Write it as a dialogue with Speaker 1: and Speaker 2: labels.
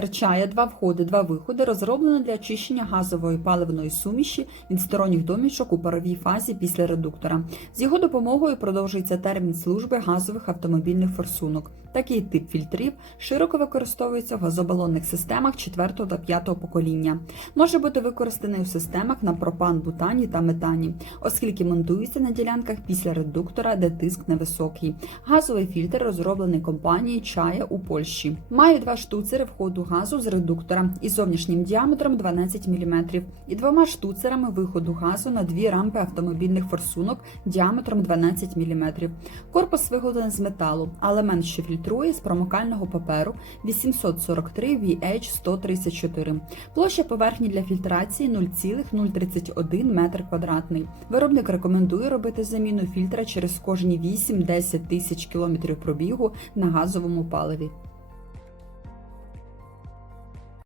Speaker 1: Фільтр два входи, два виходи розроблено для очищення газової паливної суміші від сторонніх домішок у паровій фазі після редуктора. З його допомогою продовжується термін служби газових автомобільних форсунок. Такий тип фільтрів широко використовується в газобалонних системах 4 та 5 покоління. Може бути використаний у системах на пропан, бутані та метані, оскільки монтується на ділянках після редуктора, де тиск невисокий. Газовий фільтр розроблений компанією Чая у Польщі. Має два штуцери входу газу з редуктора із зовнішнім діаметром 12 мм і двома штуцерами виходу газу на дві рампи автомобільних форсунок діаметром 12 мм. Корпус виготовлений з металу, а елемент, що фільтрує з промокального паперу 843 VH134. Площа поверхні для фільтрації 0,031 метр квадратний. Виробник рекомендує робити заміну фільтра через кожні 8-10 тисяч кілометрів пробігу на газовому паливі.